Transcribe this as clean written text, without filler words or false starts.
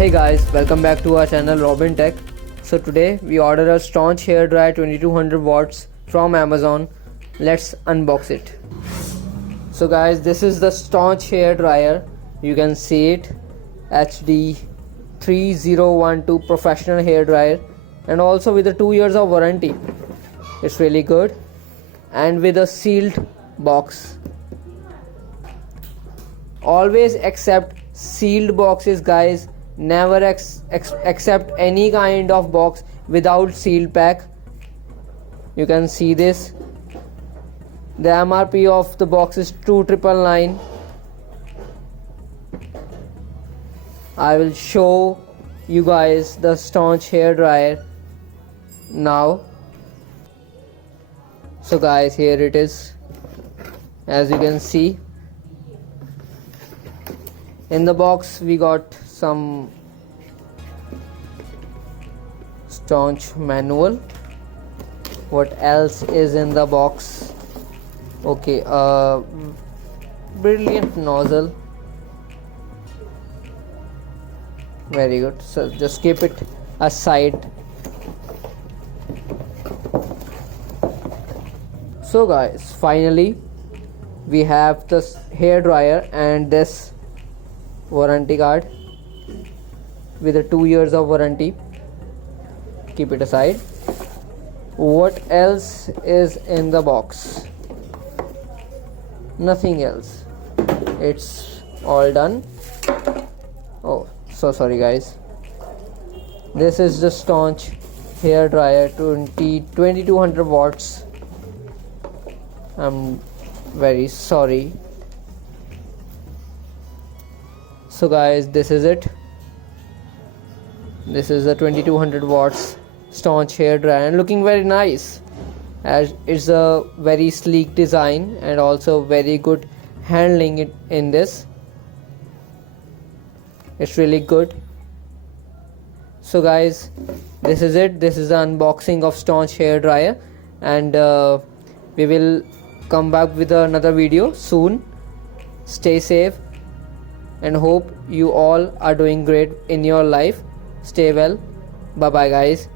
Hey guys, welcome back to our channel Robin Tech. So today we ordered a Staunch hair dryer 2200 watts from Amazon. Let's unbox it. So guys, this is the Staunch hair dryer. You can see it, HD 3012 professional hair dryer, and also with the 2 years of warranty. It's really good, and with a sealed box. Always accept sealed boxes, guys. Never accept any kind of box without sealed pack. You can see this. The MRP of the box is 2999. I will show you guys the Staunch hair dryer now. So guys, here it is. As you can see, in the box we got some Staunch manual. What else is in the box? Okay, brilliant nozzle. Very good. So just keep it aside. So guys, finally we have this hair dryer and this warranty card with a 2 years of warranty. Keep it aside. What else is in the box? Nothing else. It's all done. Oh, so sorry guys. This is the Staunch hair dryer 2200 watts. I'm very sorry. So guys, this is it. This is a 2200 watts Staunch hair dryer and looking very nice, as it's a very sleek design and also very good handling it in this. It's really good. So guys, this is it. This is the unboxing of Staunch hair dryer, and we will come back with another video soon. Stay safe and hope you all are doing great in your life. Stay well. Bye bye guys.